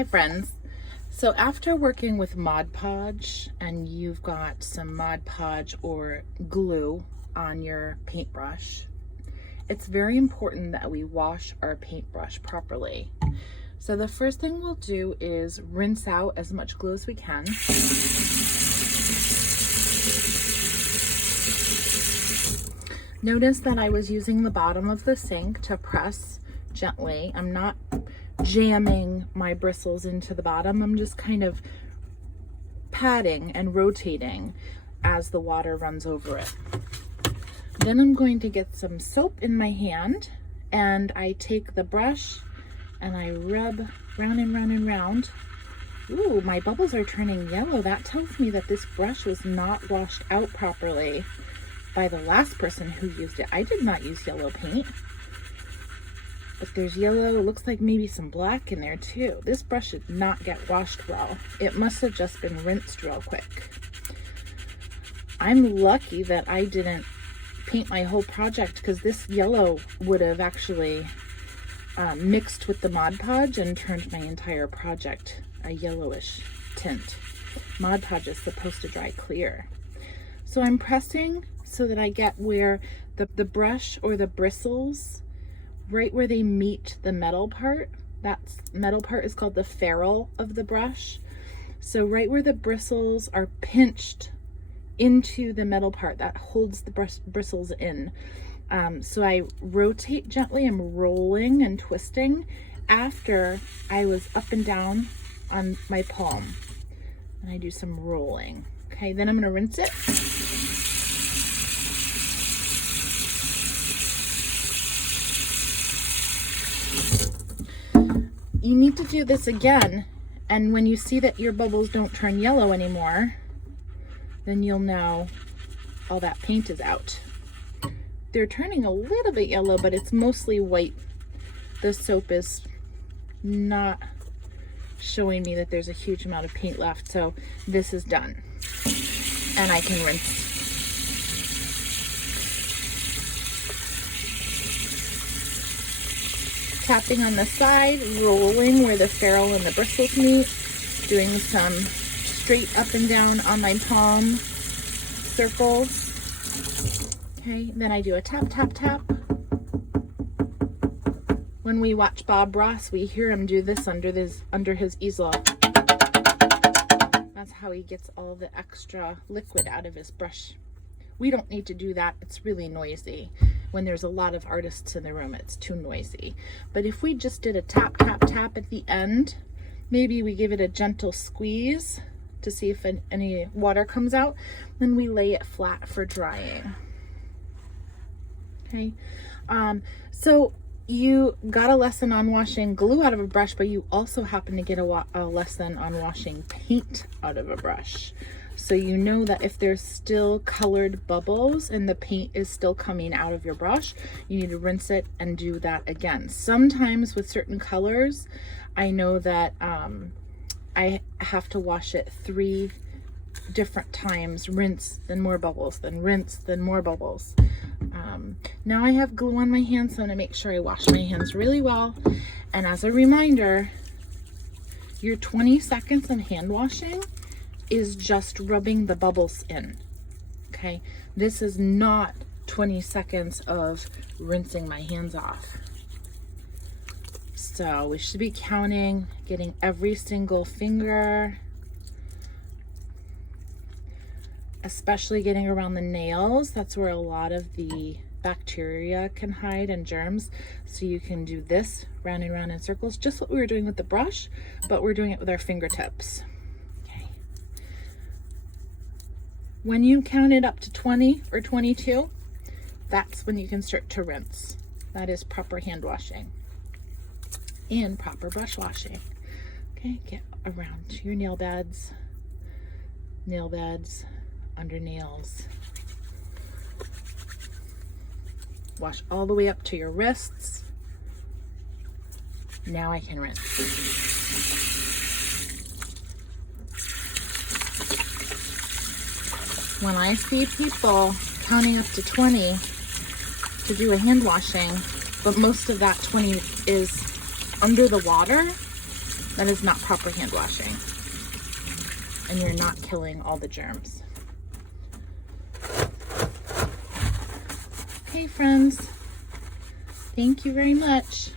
Hi friends. So after working with Modpodge and you've got some Modpodge or glue on your paintbrush, it's very important that we wash our paintbrush properly. So the first thing we'll do is rinse out as much glue as we can. Notice that I was using the bottom of the sink to press gently. I'm not jamming my bristles into the bottom. I'm just kind of patting and rotating as the water runs over it. Then I'm going to get some soap in my hand and I take the brush and I rub round and round and round. Ooh, my bubbles are turning yellow. That tells me that this brush was not washed out properly by the last person who used it. I did not use yellow paint. But there's yellow, it looks like maybe some black in there too. This brush did not get washed well. It must have just been rinsed real quick. I'm lucky that I didn't paint my whole project because this yellow would have actually mixed with the Mod Podge and turned my entire project a yellowish tint. Mod Podge is supposed to dry clear. So I'm pressing so that I get where the brush or the bristles, right where they meet the metal part. That metal part is called the ferrule of the brush. So right where the bristles are pinched into the metal part that holds the bristles in. So I rotate gently. I'm rolling and twisting after I was up and down on my palm. And I do some rolling. Okay, then I'm gonna rinse it. You need to do this again, and when you see that your bubbles don't turn yellow anymore, then you'll know all that paint is out. They're turning a little bit yellow, but it's mostly white. The soap is not showing me that there's a huge amount of paint left, so this is done. And I can rinse. Tapping on the side, rolling where the ferrule and the bristles meet, doing some straight up and down on my palm circles. Okay, then I do a tap, tap, tap. When we watch Bob Ross, we hear him do this under his easel. That's how he gets all the extra liquid out of his brush. We don't need to do that. It's really noisy. When there's a lot of artists in the room, it's too noisy. But if we just did a tap, tap, tap at the end, maybe we give it a gentle squeeze to see if any water comes out, then we lay it flat for drying. Okay, so you got a lesson on washing glue out of a brush, but you also happen to get a lesson on washing paint out of a brush. So you know that if there's still colored bubbles and the paint is still coming out of your brush, you need to rinse it and do that again. Sometimes with certain colors, I know that I have to wash it 3 different times, rinse, then more bubbles, then rinse, then more bubbles. Now I have glue on my hands, so I'm gonna make sure I wash my hands really well. And as a reminder, your 20 seconds of hand washing is just rubbing the bubbles in. Okay, this is not 20 seconds of rinsing my hands off. So we should be counting, getting every single finger, especially getting around the nails. That's where a lot of the bacteria can hide and germs. So you can do this round and round in circles, just what we were doing with the brush, but we're doing it with our fingertips. Okay. When you count it up to 20 or 22, that's when you can start to rinse. That is proper hand washing and proper brush washing. Okay, get around your nail beds, under nails. Wash all the way up to your wrists. Now I can rinse. When I see people counting up to 20 to do a hand washing, but most of that 20 is under the water, That is not proper hand washing. And you're not killing all the germs. Okay, friends. Thank you very much.